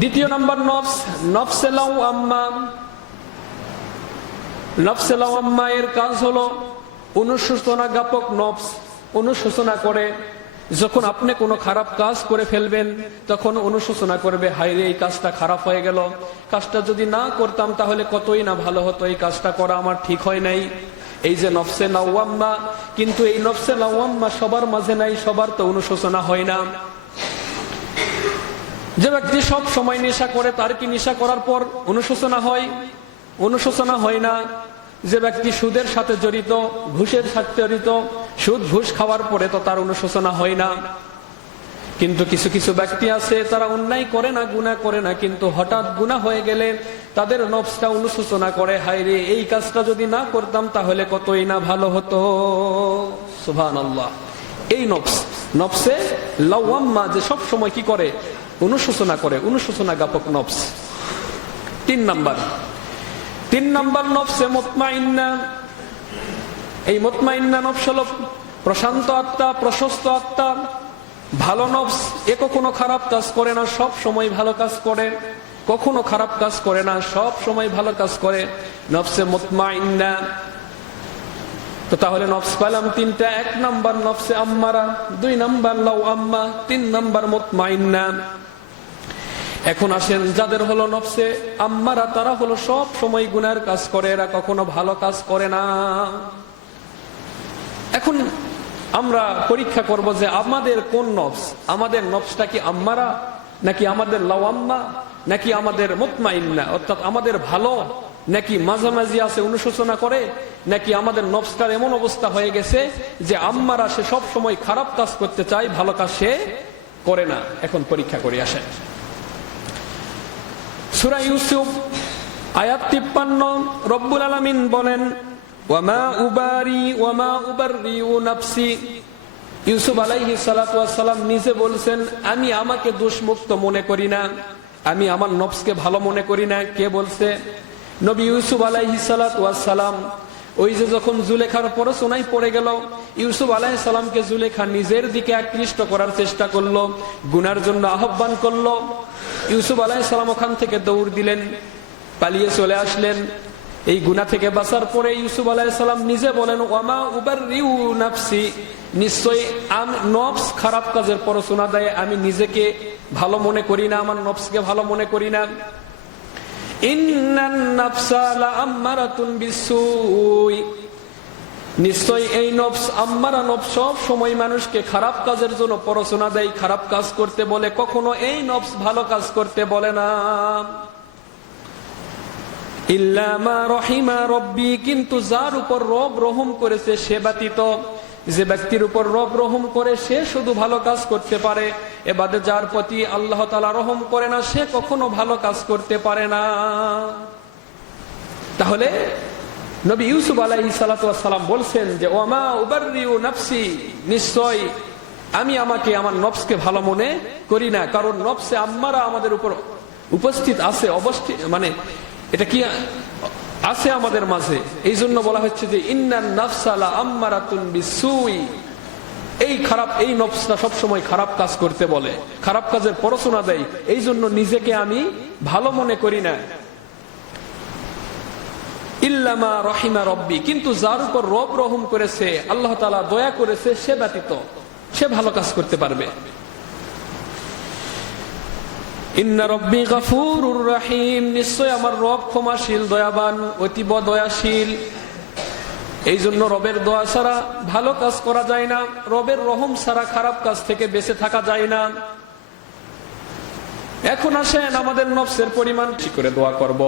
দ্বিতীয় নাম্বার নফস, নফসে লাওয়াম্মা। নফসে লাওয়াম্মা এর কাজ হলো অনুশোচনা জ্ঞাপক নফস। অনুশোচনা করে, যখন আপনি কোনো খারাপ কাজ করে ফেলবেন তখন অনুশোচনা করবে, হায় রে এই কাজটা খারাপ হয়ে গেল, কাজটা যদি না করতাম তাহলে কতই না ভালো হতো, এই কাজটা করা আমার ঠিক হয় নাই। এই যে নফসে লাওয়াম্মা, কিন্তু এই নফসে লাওয়াম্মা সবার মাঝে নাই, সবার তো অনুশোচনা হয় না। যে ব্যক্তি সব সময় নেশা করে তার কি নেশা করার পর অনুশোচনা হয়? অনুশোচনা হয় না। যে ব্যক্তি সুদের সাথে জড়িত, ঘুষের সাথে জড়িত, সুদ ঘুষ খাওয়ার পরে তো তার অনুশোচনা হয় না। কিন্তু কিছু কিছু ব্যক্তি আছে তারা অন্যায় করে না, গুনাহ করে না, কিন্তু হঠাৎ গুনাহ হয়ে গেলে তাদের নফসটা অনুশোচনা করে, হায় রে এই কাজটা যদি না করতাম তাহলে কতই না ভালো হতো। সুবহানাল্লাহ। এই নফস, নফসে লাওয়াম্মা, যে সব সময় কি করে? অনুশোচনা করে, অনুশোচনা জ্ঞাপক নফস। তিন নাম্বার নফসে মুতমাইন্না। এই মুতমাইন্না নফস হলো প্রশান্ত আত্মা, প্রশস্ত আত্মা, ভালো নফস। এ কখনো খারাপ কাজ করে না, সব সময় ভালো কাজ করে, কখনো খারাপ কাজ করে না, সব সময় ভালো কাজ করে, নফসে মুতমাইন্না। তো তাহলে নফস পেলাম তিনটা। এক নাম্বার নফসে আম্মারা, দুই নাম্বার লাওয়াম্মা, তিন নাম্বার মুতমাইন্না। এখন আসেন, যাদের হলো নফসে আম্মারা তারা হলো সব সময় গুনার কাজ করে, এরা কখনো ভালো কাজ করে না। এখন আমরা পরীক্ষা করব যে আমাদের কোন নফস, আমাদের নফসটা কি আম্মারা নাকি আমাদের লাওয়াম্মা নাকি আমাদের মুতমাইন্না, অর্থাৎ আমাদের ভালো নাকি মাঝামাঝি আছে, অনুশোচনা করে, নাকি আমাদের নফসটার এমন অবস্থা হয়ে গেছে যে আম্মারা, সে সব সময় খারাপ কাজ করতে চায়, ভালো কাজ সে করে না। এখন পরীক্ষা করে আসেন। সূরা ইউসুফ আয়াত 53, রব্বুল আলামিন বলেন, ওয়ামা উবারি ওয়ামা উবাররিউ নাফসি। ইউসুফ আলাইহিস সালাতু ওয়াস সালাম নিজে বলছেন, আমি আমাকে দোষমুক্ত মনে করি না, আমি আমার নফসকে ভালো মনে করি না। কে বলছে? নবী ইউসুফ আলাইহিস সালাতু ওয়াস সালাম। ওই যে যখন জুলেখার প্ররোচনায় পড়ে গেল, ইউসুফ আলাইহিস সালামকে জুলেখা নিজের দিকে আকৃষ্ট করার চেষ্টা করলো, গুনার জন্য আহ্বান করলো। ইউসুফ আলাইহিস সালাম ওখান থেকে দৌড় দিলেন, পালিয়ে চলে আসলেন। এই গুনাহ থেকে বাঁচার পরে ইউসুফ আলাইহিস সালাম নিজে বলেন, ওয়ামা উবাররিউ নাফসি, নিশ্চয়ই নফস খারাপ কাজের প্ররোচনা দেয়, আমি নিজেকে ভালো মনে করি না, আমার নফসকে ভালো মনে করি না। ইন্নান নাফসা লাআম্মারাতুন বিসসুই, নিশ্চয় এই নফস আম্মারা, নফস সব সময় মানুষকে খারাপ কাজের জন্য প্ররোচনা দেয়, খারাপ কাজ করতে বলে, কখনো এই নফস ভালো কাজ করতে বলে না। ইল্লা মা রহিমা রব্বি, কিন্তু যার উপর রব রহম করেছে সে ব্যতীত। যে ব্যক্তির উপর রব রহম করে সে শুধু ভালো কাজ করতে পারে, এবাদে যার প্রতি আল্লাহ তাআলা রহম করে না সে কখনো ভালো কাজ করতে পারে না। তাহলে নবী ইউসুফ আলাইহিস সালাতু ওয়াস সালাম বলছেন যে, ওয়ামা উবাররিউ নাফসি, নিশ্চয় আমি আমাকে, আমার নফসকে ভালো মনে করি না। কারণ নফসে আম্মারা আমাদের উপর উপস্থিত আছে, অবস্থিত, মানে এটা কি আছে আমাদের মাঝে। এই জন্য বলা হচ্ছে যে ইন্নান নাফসা লাআম্মারাতুন বিসসুই, এই খারাপ, এই নফসটা সবসময় খারাপ কাজ করতে বলে, খারাপ কাজের প্ররোচনা দেয়, এই জন্য নিজেকে আমি ভালো মনে করি না। ইল্লা মা রহিমা রব্বি, কিন্তু যার উপর রব রহম করেছে, আল্লাহ তাআলা দয়া করেছে, সে ব্যতীত সে ভালো কাজ করতে পারবে। ইন্না রব্বি গফুরুর রহিম, নিশ্চয় আমার রব ক্ষমাশীল, দয়াবান, অতীব দয়াশীল। এই জন্য রবের দয়া ছাড়া ভালো কাজ করা যায় না, রবের রহম ছাড়া খারাপ কাজ থেকে বেঁচে থাকা যায় না। এখন আসেন আমাদের নফসের পরিমাণ ঠিক করে দোয়া করব।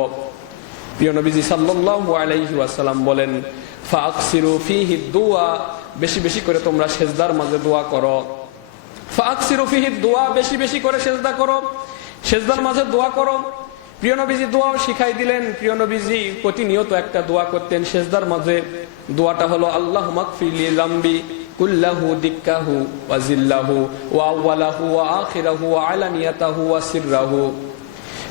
প্রিয় নবীজি সাল্লাল্লাহু আলাইহি ওয়াসাল্লাম বলেন, ফাকসিরু ফিহি দুআ, বেশি বেশি করে তোমরা সেজদার মাঝে দোয়া করো। ফাকসিরু ফিহি দুআ, বেশি বেশি করে সেজদা করো, সেজদার মাঝে দোয়া করো। প্রিয় নবীজি দোয়াও শিখাই দিলেন। প্রিয় নবীজি প্রতিনিয়ত একটা দোয়া করতেন সেজদার মাঝে। দোয়াটা হলো, আল্লাহুম্মা গফিরলি যামবি কুল্লাহু দিক্কাহু ওয়া জিল্লাহু ওয়া আউওয়ালাহু ওয়া আখিরাহু ওয়া আলানিয়াতাহু ওয়া সিররাহু।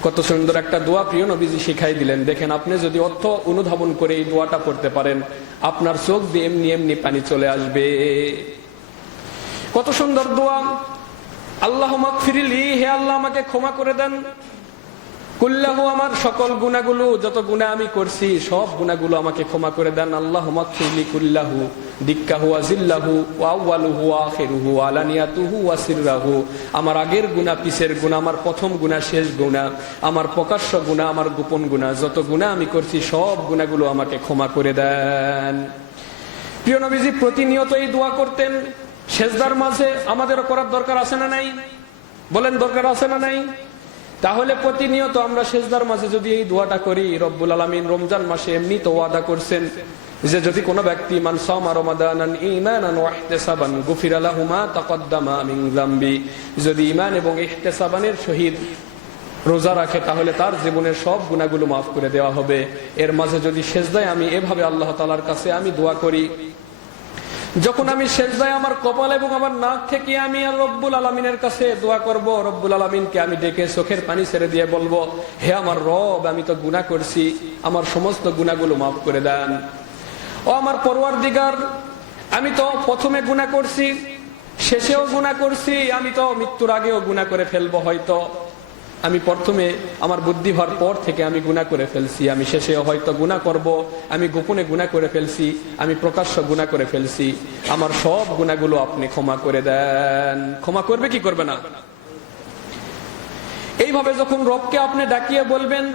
কত সুন্দর একটা দোয়া প্রিয় নবীজি শিখাই দিলেন। দেখেন, আপনি যদি অর্থ অনুধাবন করে এই দোয়াটা পড়তে পারেন, আপনার চোখ দিয়ে এমনি এমনি পানি চলে আসবে। কত সুন্দর দোয়া। আল্লাহুম্মা গফিরলি, হে আল্লাহ আমাকে ক্ষমা করে দেন, কুল্লাহু, আমার সকল গুনাহগুলো, যত গুনাহ আমি করছি সব গুনাহগুলো আমাকে ক্ষমা করে দেন। আল্লাহুম্মা গফিরলি কুল্লাহু দিক্কাহু ওয়া জিল্লাহু ওয়া আউয়ালুহু ওয়া আখিরুহু ওয়া আলানিয়াতুহু ওয়া সিররাহু। আমার আগের গুনাহ, পিছের গুনাহ, আমার প্রথম গুনাহ, শেষ গুনাহ, আমার প্রকাশ্য গুনাহ, আমার গোপন গুনাহ, যত গুনাহ আমি করছি সব গুনাহগুলো আমাকে ক্ষমা করে দেন। প্রিয় নবীজি প্রতিনিয়ত এই দোয়া করতেন। সেজদার মাঝে আমাদেরও করার দরকার আছে না নাই? বলেন, দরকার আছে না নাই? তাহলে প্রতিনিয়ত আমরা সেজদার মাঝে যদি এই দোয়াটা করি, রব্বুল আলামিন রমজান মাসে এমনি তো ওয়াদা করছেন যে যদি কোনো ব্যক্তি মান সামা রমাদানান ঈমানান ওয়া ইহতিসাবান গুফিরা লাহু মা তাকদ্দামা মিন যামবি, যদি ঈমান এবং ইহতিসাবানের সহিত রোজা রাখে তাহলে তার জীবনের সব গুনাহগুলো মাফ করে দেওয়া হবে। এর মাঝে যদি সেজদায় আমি এভাবে আল্লাহ তাআলার কাছে আমি দোয়া করি, যখন আমি সেজদায় আমার কপাল এবং আমার নাক থেকে আমি রব্বুল আলামিনের কাছে দোয়া করব, রব্বুল আলামিনকে আমি ডেকে চোখের পানি ছেড়ে দিয়ে বলবো, হে আমার রব, আমি তো গুনাহ করছি, আমার সমস্ত গুনাহগুলো মাফ করে দেন। ও আমার পরওয়ারদিগার, আমি তো প্রথমে গুনাহ করছি, শেষেও গুনাহ করছি, আমি তো মৃত্যুর আগেও গুনাহ করে ফেলবো। হয়তো আমি প্রথমে আমার বুদ্ধি হওয়ার পর থেকে আমি গুনাহ করে ফেলছি, আমি শেষে হয়তো গুনাহ করব, আমি গোপনে গুনাহ করে ফেলছি, আমি প্রকাশ্য গুনাহ করে ফেলছি, আমার সব গুনাহগুলো আপনি ক্ষমা করে দেন। ক্ষমা করবে কি করবে না? এইভাবে যখন রবকে আপনি ডাকিয়ে বলবেন,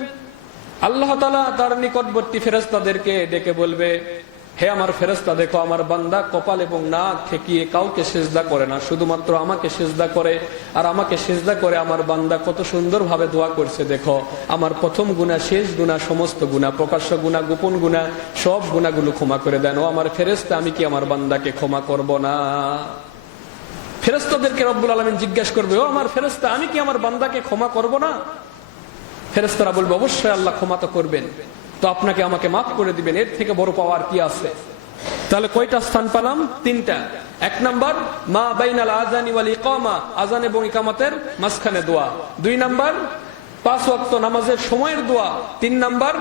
আল্লাহ তাআলা তার নিকটবর্তী ফেরেশতাদেরকে ডেকে বলবে, হে আমার ফেরেশতা, দেখো আমার বান্দা কপাল এবং নাক ঠেকিয়ে কাউকে সিজদা করে না, শুধুমাত্র আমাকে সিজদা করে। আর আমাকে সিজদা করে আমার বান্দা কত সুন্দরভাবে দোয়া করছে। দেখো আমার প্রথম গুনাহ, শেষ গুনাহ, সমস্ত গুনাহ, প্রকাশ্য গুনাহ, গোপন গুনাহ, সব গুনাহগুলো ক্ষমা করে দেন। ও আমার ফেরেশতা, আমি কি আমার বান্দাকে ক্ষমা করব না? ফেরেশতাদেরকে রব্বুল আলামিন জিজ্ঞাসা করবে, ও আমার ফেরেশতা, আমি কি আমার বান্দাকে ক্ষমা করব না? ফেরেশতারা বলবে, অবশ্যই আল্লাহ ক্ষমা তো করবেন, তো আপনাকে আমাকে মাফ করে দিবেন, এর থেকে বড় পাওয়ার কি আছে? তাহলে কয়টা স্থান পেলাম? তিনটা। এক নাম্বার, মা বাইনাল আযানি ওয়াল ইকামা, আযান এবং ইকামতের মাঝখানে দোয়া। দুই নাম্বার, 5 ওয়াক্ত নামাজের সময়ের দোয়া। 3 নাম্বার,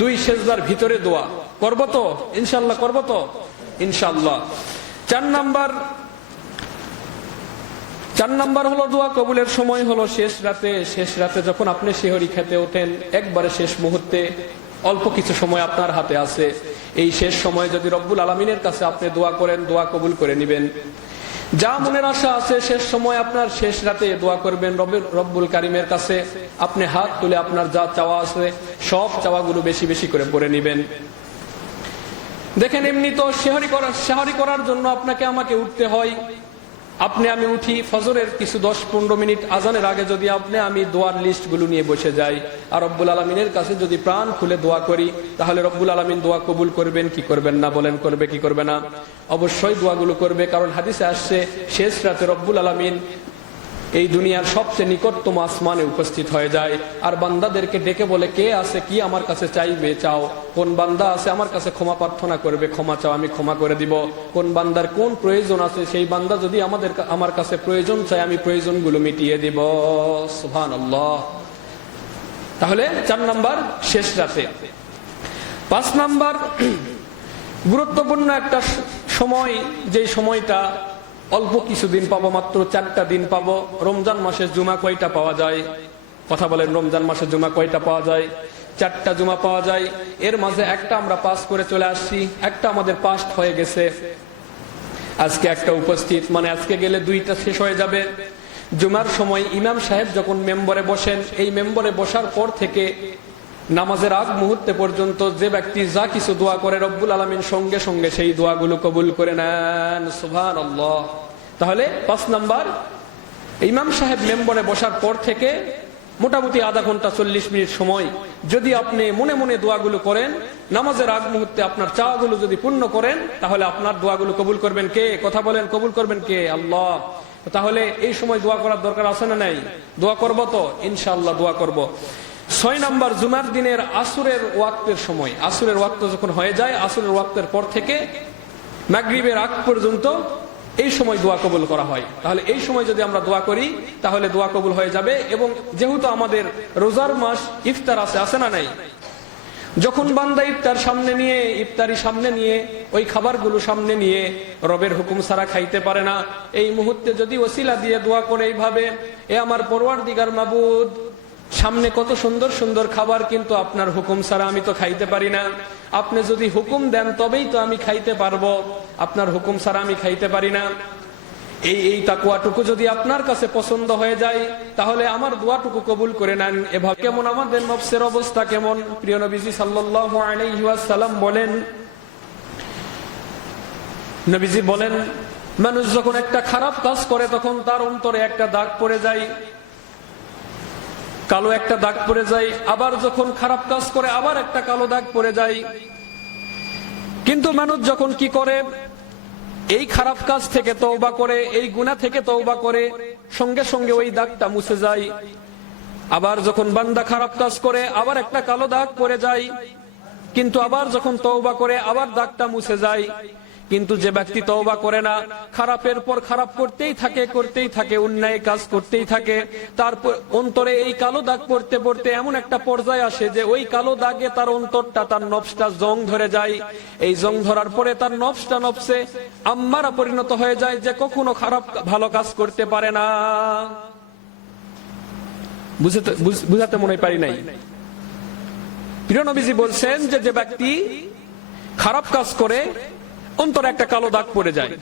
2 সেজদার ভিতরে দোয়া। করব তো ইনশাআল্লাহ? করব তো ইনশাআল্লাহ। 4 নাম্বার হলো দোয়া কবুলের সময় হলো শেষ রাতে। শেষ রাতে যখন আপনি সেহরি খেতে ওঠেন, একবারে শেষ মুহূর্তে অল্প কিছু সময় আপনার হাতে আছে, এই শেষ সময়ে যদি রব্বুল আলামিনের কাছে আপনি দোয়া করেন, দোয়া কবুল করে নেবেন। যা মনের আশা আছে শেষ সময় আপনার, শেষ রাতে দোয়া করবেন রব্বুল কারিমের কাছে। আপনি হাত তুলে আপনার যা চাওয়া আছে সব চাওয়াগুলো বেশি বেশি করে পড়ে নেবেন। দেখেন, এমনি তো সেহরি করার জন্য আপনাকে আমাকে উঠতে হয়। আমি উঠি ফজরের কিছু 10-15 মিনিট আজানের আগে, যদি আমি দোয়ার লিস্ট গুলো নিয়ে বসে যাই আর রব্বুল আলামিনের কাছে যদি প্রাণ খুলে দোয়া করি, তাহলে রব্বুল আলামিন দোয়া কবুল করবেন কি করবেন না? বলেন, করবে কি করবে না? অবশ্যই দোয়াগুলো করবে, কারণ হাদিসে আসছে শেষ রাতে রব্বুল আলামিন এই দুনিয়ার সবচেয়ে নিকটতম আসমানে উপস্থিত হয়ে যায় আর বান্দাদেরকে ডেকে বলে, কে আছে, কি আমার কাছে চাইবে চাও। কোন বান্দা আছে আমার কাছে ক্ষমা প্রার্থনা করবে, ক্ষমা চাও, আমি ক্ষমা করে দিব। কোন বান্দার কোন প্রয়োজন আছে, সেই বান্দা যদি আমার কাছে প্রয়োজন চাই, আমি প্রয়োজনগুলো মিটিয়ে দিব। সুবহানাল্লাহ। তাহলে 4 নাম্বার, শেষ রাতে। 5 নাম্বার, গুরুত্বপূর্ণ একটা সময়, যে সময়টা অল্প কিছুদিন পাবো, মাত্র 4টা দিন পাবো। রমজান মাসে জুমা কয়টা পাওয়া যায়? কথা বলেন, রমজান মাসে জুমা কয়টা পাওয়া যায়? 4টা জুমা পাওয়া যায়। এর মাঝে একটা আমরা পাস করে চলে আসছি, একটা আমাদের পাস্ট হয়ে গেছে। আজকে একটা উপস্থিত, মানে আজকে গেলে 2টা শেষ হয়ে যাবে। জুমার সময় ইমাম সাহেব যখন মেম্বরে বসেন, এই মেম্বরে বসার পর থেকে নামাজের আগ মুহূর্তে পর্যন্ত যে ব্যক্তি যা কিছু দোয়া করে, রব্বুল আলামিন সঙ্গে সঙ্গে সেই দোয়াগুলো কবুল করে নেন। সুবহানাল্লাহ। তাহলে 5 নাম্বার, ইমাম সাহেব মেম্বরে বসার পর থেকে মোটামুটি আধা ঘন্টা 40 মিনিট সময় যদি আপনি মনে মনে দোয়াগুলো করেন, নামাজের আগ মুহূর্তে আপনার চাওয়াগুলো যদি পূর্ণ করেন, তাহলে আপনার দোয়াগুলো কবুল করবেন কে? কথা বলেন, কবুল করবেন কে? আল্লাহ। তাহলে এই সময় দোয়া করার দরকার আছে না নাই? দোয়া করব তো ইনশাআল্লাহ, দোয়া করব। 6 নাম্বার, জুমার দিনের আসরের ওয়াক্তের সময়। আসরের ওয়াক্ত যখন হয়ে যায়, আসরের ওয়াক্তের পর থেকে মাগরিবের আগ পর্যন্ত এই সময় দোয়া কবুল করা হয়। তাহলে এই সময় যদি আমরা দোয়া করি, তাহলে দোয়া কবুল হয়ে যাবে। এবং যেহেতু আমাদের রোজার মাস, ইফতার আছে না নাই? যখন বান্দা ইফতার সামনে নিয়ে, ইফতারি সামনে নিয়ে, ওই খাবারগুলো সামনে নিয়ে রবের হুকুম ছাড়া খাইতে পারে না, এই মুহূর্তে যদি ওসিলা দিয়ে দোয়া করে এইভাবে, এ আমার পরওয়ারদিগার মাবুদ, সামনে কত সুন্দর সুন্দর খাবার, কিন্তু আপনার হুকুম ছাড়া আমি তো খাইতে পারি না। আপনি যদি হুকুম দেন তবেই তো আমি খাইতে পারবো, আপনার হুকুম ছাড়া আমি খাইতে পারি না। এই তাকওয়াটুকু যদি আপনার কাছে পছন্দ হয়ে যায়, তাহলে আমার দোয়াটুকু কবুল করে নেন। এভাবে কেমন আমাদের নফসের অবস্থা কেমন? প্রিয় নবীজি সাল্লাল্লাহু আলাইহি ওয়াসাল্লাম বলেন, নবীজি বলেন, মানুষ যখন একটা খারাপ কাজ করে তখন তার অন্তরে একটা দাগ পড়ে যায়, কালো একটা দাগ পড়ে যায়। আবার যখন খারাপ কাজ করে আবার একটা কালো দাগ পড়ে যায়। কিন্তু মানুষ যখন কি করে, এই খারাপ কাজ থেকে তওবা করে, এই গুনাহ থেকে তওবা করে, সঙ্গে সঙ্গে ওই দাগটা মুছে যায়। আবার যখন বান্দা খারাপ কাজ করে আবার একটা কালো দাগ পড়ে যায়, কিন্তু আবার যখন তওবা করে আবার দাগটা মুছে যায়। কিন্তু যে ব্যক্তি তওবা করে না, খারাপের পর খারাপ করতেই থাকে, অন্যায় কাজ করতেই থাকে, তারপর অন্তরে এই কালো দাগ পড়তে পড়তে এমন একটা পর্যায়ে আসে যে ওই কালো দাগে তার অন্তরটা, তার নফসটা জং ধরে যায়। এই জং ধরার পরে তার নফসটা নফসে আম্মারা পরিণত হয়ে যায়, যে কখনো ভালো কাজ করতে পারে না। বুঝাতে মনে পারি নাই। প্রিয় নবীজি বলছেন যে ব্যক্তি খারাপ কাজ করে অন্তরে একটা কালো দাগ পড়ে যায়,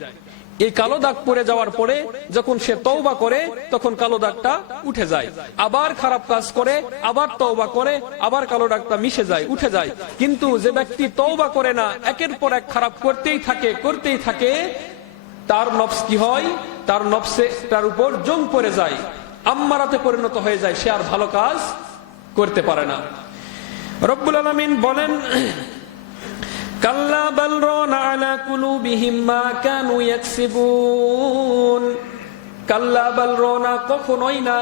এই কালো দাগ পড়ে যাওয়ার পরে যখন সে তওবা করে তখন কালো দাগটা উঠে যায়। আবার খারাপ কাজ করে আবার তওবা করে আবার কালো দাগটা মিশে যায়, উঠে যায়। কিন্তু যে ব্যক্তি তওবা করে না, একের পর এক খারাপ করতেই থাকে, তার নফস কি হয়, তার নফসে তার উপর জং পড়ে যায়, আম্মারাতে পরিণত হয়ে যায়, সে আর ভালো কাজ করতে পারে না। রব্বুল আলামিন বলেন, কাল্লা বাল রানা আলা কুলুবিহিম মা কানু ইয়াকসিবুন। কাল্লা বাল রানা, কখনোই না,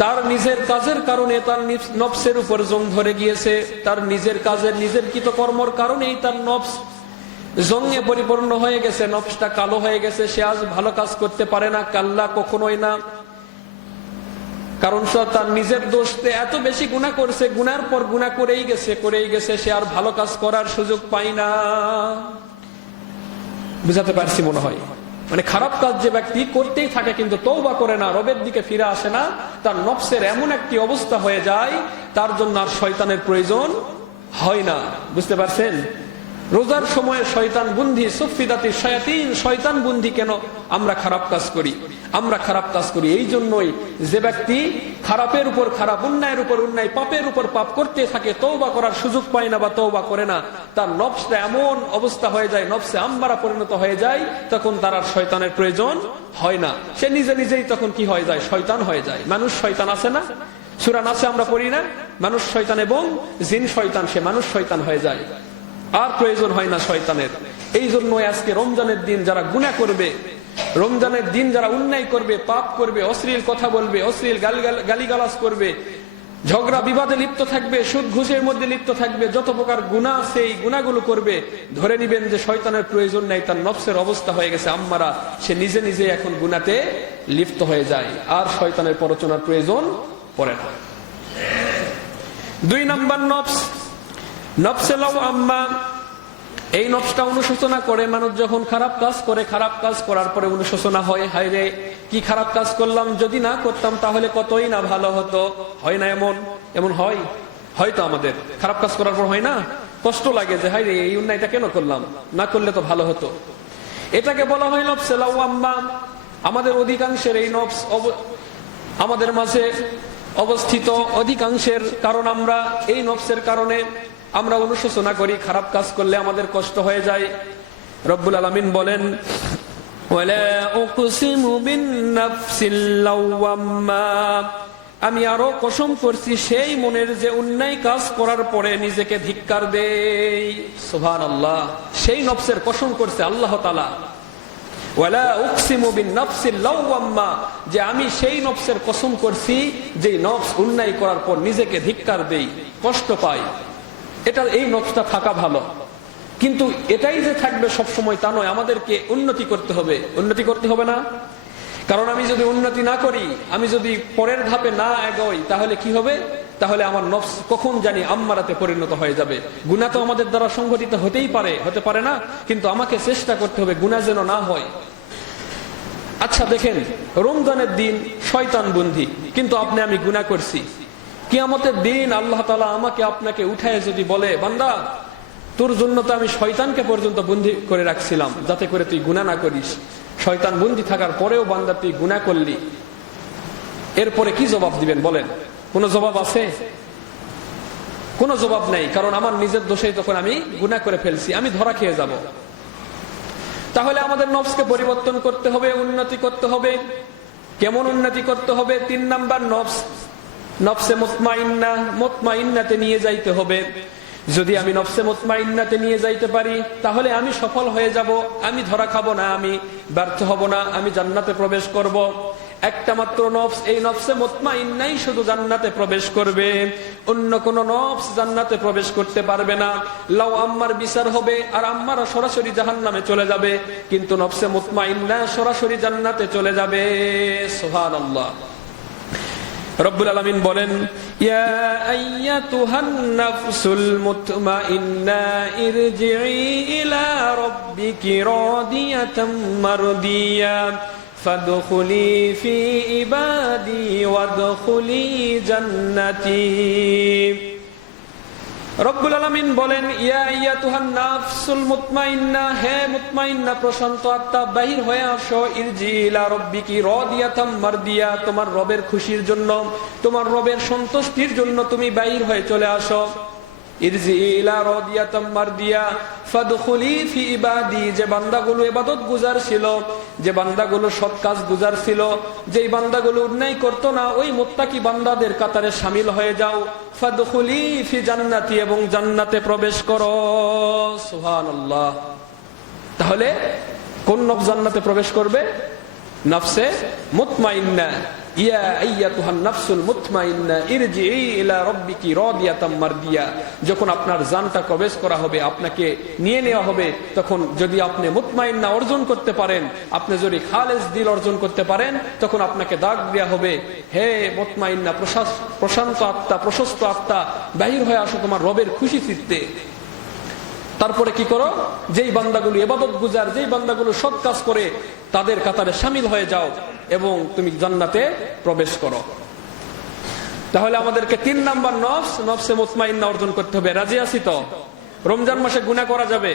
তার নিজের কাজের কারণে তার নফসের উপর জং ধরে গিয়েছে, তার নিজের কাজের, নিজের কৃতকর্মের কারণেই তার নফস জঙ্গে পরিপূর্ণ হয়ে গেছে, নফসটা কালো হয়ে গেছে, সে আজ ভালো কাজ করতে পারে না। কাল্লা, কখনোই না। কারণ তার নিজের দোষে এত বেশি গুনাহ করছে, গুনার পর গুনাহ করেই গেছে, সে আর ভালো কাজ করার সুযোগ পায় না। বুঝাতে পারছি মনে হয়? মানে খারাপ কাজ যে ব্যক্তি করতেই থাকে কিন্তু তওবা করে না, রবের দিকে ফিরে আসে না, তার নফসের এমন একটি অবস্থা হয়ে যায়, তার জন্য আর শয়তানের প্রয়োজন হয় না। বুঝতে পারছেন? রোজার সময় শয়তান বন্দি, সুফিদাতি শায়াতিন, শয়তান বন্দি। কেন আমরা খারাপ কাজ করি? এই জন্যই যে ব্যক্তি খারাপের উপর খারাপ, অন্যায়ের উপর অন্যায়, পাপের উপর পাপ করতে থাকে, তওবা করার সুযোগ পায় না বা তওবা করে না, তার নফসটা এমন অবস্থা হয়ে যায়, নফসে আম্মারা পরিণত হয়ে যায়, তখন তার আর শয়তানের প্রয়োজন হয় না। সে নিজেই তখন কি হয়ে যায়? শয়তান হয়ে যায়। মানুষ শয়তান আছে না? সূরা নাসে আমরা পড়ি না, মানুষ শয়তান এবং জিন শয়তান, সে মানুষ শয়তান হয়ে যায়, আর প্রয়োজন হয় না শয়তানের। এই জন্য আজকে রমজানের দিন যারা গুনাহ করবে, রমজানের দিন যারা অন্যায় করবে, পাপ করবে, অশ্লীল কথা বলবে, অশ্লীল গালিগালাজ করবে, ঝগড়া বিবাদে লিপ্ত থাকবে, সুদ ঘুষের মধ্যে লিপ্ত থাকবে, যত প্রকার গুনাহ আছে এই গুনাহগুলো করবে, ধরে নিবেন যে শয়তানের প্রয়োজন নাই, তার নফসের অবস্থা হয়ে গেছে আম্মারা, সে নিজে এখন গুনাহতে লিপ্ত হয়ে যায়, আর শয়তানের প্ররোচনার প্রয়োজন পড়ে না। 2 নাম্বার নফস, নফসে লাওয়াম্মা। এই নফসটা অনুশোচনা করে। মানুষ যখন খারাপ কাজ করে, খারাপ কাজ করার পরে অনুশোচনা হয়, হায় রে কি খারাপ কাজ করলাম, যদি না করতাম তাহলে কতই না ভালো হতো। হয় না এমন হয়? হয়তো আমাদের খারাপ কাজ করার পর হয় না, কষ্ট লাগে যে হায় রে এই অন্যায়টা কেন করলাম, না করলে তো ভালো হতো। এটাকে বলা হয় নফসে লাওয়াম্মা। আমাদের অধিকাংশের এই নফস আমাদের মাঝে অবস্থিত, অধিকাংশের কারণ আমরা এই নফসের কারণে আমরা অনুশোচনা করি, খারাপ কাজ করলে আমাদের কষ্ট হয়ে যায়। রব্বুল আলামিন বলেন, ওয়ালা উকসিমু বিন-নাফসিল লাওয়াম্মা। আমি আরো কসম করছি সেই মনের যে অন্যায় কাজ করার পরে নিজেকে ধিক্কার দেয়। সুবহানাল্লাহ, সেই নফসের কসম করছে আল্লাহ তাআলা। ওয়ালা উকসিমু বিন-নাফসিল লাওয়াম্মা, যে আমি সেই নফসের কসম করছি যে নফস অন্যায় করার পর নিজেকে ধিক্কার দেয়, কষ্ট পায়। এই নফসটা থাকা ভালো, কিন্তু এটাই যে থাকবে সব সময় তা নয়। আমাদেরকে উন্নতি করতে হবে না? কারণ আমি যদি উন্নতি না করি, আমি যদি পরের ধাপে না এগোই, তাহলে কি হবে? তাহলে আমার নফস কখন জানি আম্মারাতে পরিণত হয়ে যাবে। গুনাহ তো আমাদের দ্বারা সংঘটিত হতে পারে না, কিন্তু আমাকে চেষ্টা করতে হবে গুনাহ যেন না হয়। আচ্ছা দেখেন, রমজানের দিন শয়তান বন্দী, কিন্তু আমি গুনাহ করছি, কিয়ামতের দিন আল্লাহ তাআলা আমাকে আপনাকে উঠায় যদি বলে, বান্দা তোর জন্য তো আমি শয়তানকে পর্যন্ত বন্দী করে রাখছিলাম যাতে করে তুই গুনাহ না করিস, শয়তান বন্দী থাকার পরেও বান্দা তুই গুনাহ করলি, এরপরে কি জবাব দিবেন বলেন? কোন জবাব আছে? কোনো জবাব নেই, কারণ আমার নিজের দোষেই তখন আমি গুনাহ করে ফেলছি, আমি ধরা খেয়ে যাব। তাহলে আমাদের নফসকে পরিবর্তন করতে হবে, উন্নতি করতে হবে। কেমন উন্নতি করতে হবে? 3 নাম্বার, নফসে মুতমাইন্না, মুতমাইন্নাতে নিয়ে যাইতে হবে। যদি আমি নফসে মুতমাইন্নাতে নিয়ে যাইতে পারি তাহলে আমি সফল হয়ে যাব, আমি ধরা খাবো না, আমি ব্যর্থ হব না, আমি জান্নাতে প্রবেশ করব। একটা মাত্র নফস, এই নফসে মুতমাইন্নাই শুধু জান্নাতে প্রবেশ করবে, অন্য কোন নফস জান্নাতে প্রবেশ করতে পারবে না। লাউ আম্মার বিচার হবে আর আম্মারা সরাসরি জাহান্নামে চলে যাবে, কিন্তু নফসে মুতমাইন্না সরাসরি জান্নাতে চলে যাবে। সুবহানাল্লাহ। রব্বুল আলামিন বলেন, ইয়া আইয়াতুহান নাফসুল মুতমাইন্না ইরজিই ইলা রাব্বিকি রাদিয়াতাম মারদিয়া ফাদখুলি ফি ইবাদি ওয়াদখুলি জান্নাতি। রব্বুল আলামিন বলেন, ইয়া আইয়াতুহান নাফসুল মুতমাইন্না, হে মুতমাইন্না প্রশান্ত আত্মা, বাহির হয়ে আসো। ইরজি ইলা রাব্বিকি রাদিয়াতাম মারদিয়া, তোমার রবের খুশির জন্য, তোমার রবের সন্তুষ্টির জন্য তুমি বাহির হয়ে চলে আসো। ইরজি ইলা রাদিয়াতাম মারদিয়া ফাদখুলি ফি ইবাদি, যে বান্দাগুলো ইবাদত গুজার ছিল, যে বান্দাগুলো সৎ কাজ গুজার ছিল, যেই বান্দাগুলো অন্যায় করতো না, ওই মুত্তাকি বান্দাদের কাতারে শামিল হয়ে যাও। ফাদখুলি ফি জান্নাতি, এবং জান্নাতে প্রবেশ করো। সুবহানাল্লাহ। তাহলে কোন নফস জান্নাতে প্রবেশ করবে? নফসে মুতমাইন্না। ইয়া আইয়াতুহান নাফসুল মুতমাইন্না ইরজিই ইলা রাব্বিকি রাদিয়াতাম মারদিয়া। যখন আপনার জানটা প্রবেশ করা হবে, আপনাকে নিয়ে নেওয়া হবে, তখন যদি আপনি মুতমাইন্না অর্জন করতে পারেন, আপনি যদি খালেস দিল অর্জন করতে পারেন, তখন আপনাকে ডাক দেয়া হবে, হে মুতমাইন্না প্রশান্ত আত্মা, প্রশস্ত আত্মা, বাহির হয়ে আসো তোমার রবের খুশি চিত্তে। তারপরে কি করো? যেই বান্দাগুলো ইবাদত গুজার, যেই বান্দাগুলো সৎ কাজ করে, তাদের কাতারে শামিল হয়ে যাও এবং তুমি জান্নাতে প্রবেশ করো। তাহলে আমাদেরকে 3 নাম্বার নফস, নফসে মুতমাইন্না অর্জন করতে হবে। রাজি আছি তো? রমজান মাসে গুনাহ করা যাবে?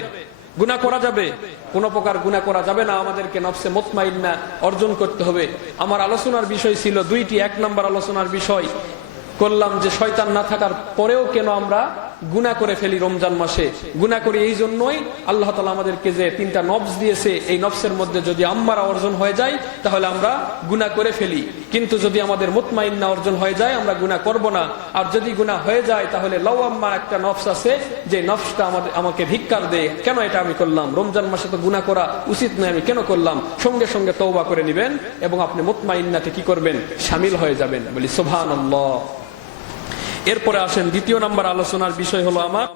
গুনাহ করা যাবে? কোন প্রকার গুনাহ করা যাবে না, আমাদেরকে নফসে মুতমাইন্না অর্জন করতে হবে। আমার আলোচনার বিষয় ছিল 2টি। 1 নাম্বার আলোচনার বিষয় করলাম যে শয়তান না থাকার পরেও কেন আমরা গুনাহ করে ফেলি রমজান মাসে। গুনাহ করি এই জন্যই, আল্লাহ তাআলা আমাদেরকে যে 3টা নফস দিয়েছে, এই নফসের মধ্যে যদি আম্মারা অর্জন হয়ে যায় তাহলে আমরা গুনাহ করে ফেলি, কিন্তু যদি আমাদের মুতমাইন্না অর্জন হয়ে যায় আমরা গুনাহ করব না। আর যদি গুনাহ হয়ে যায় তাহলে লাওয়াম্মা একটা নফস আছে, যে নফসটা আমাকে ধিক্কার দেয়, কেন এটা আমি করলাম, রমজান মাসে তো গুনাহ করা উচিত নয়, আমি কেন করলাম। সঙ্গে সঙ্গে তওবা করে নেবেন এবং আপনি মুতমাইন্নাতে কি করবেন? শামিল হয়ে যাবেন। বলি সুবহানাল্লাহ। এরপরে আসেন 2য় নাম্বার আলোচনার বিষয় হলো আমার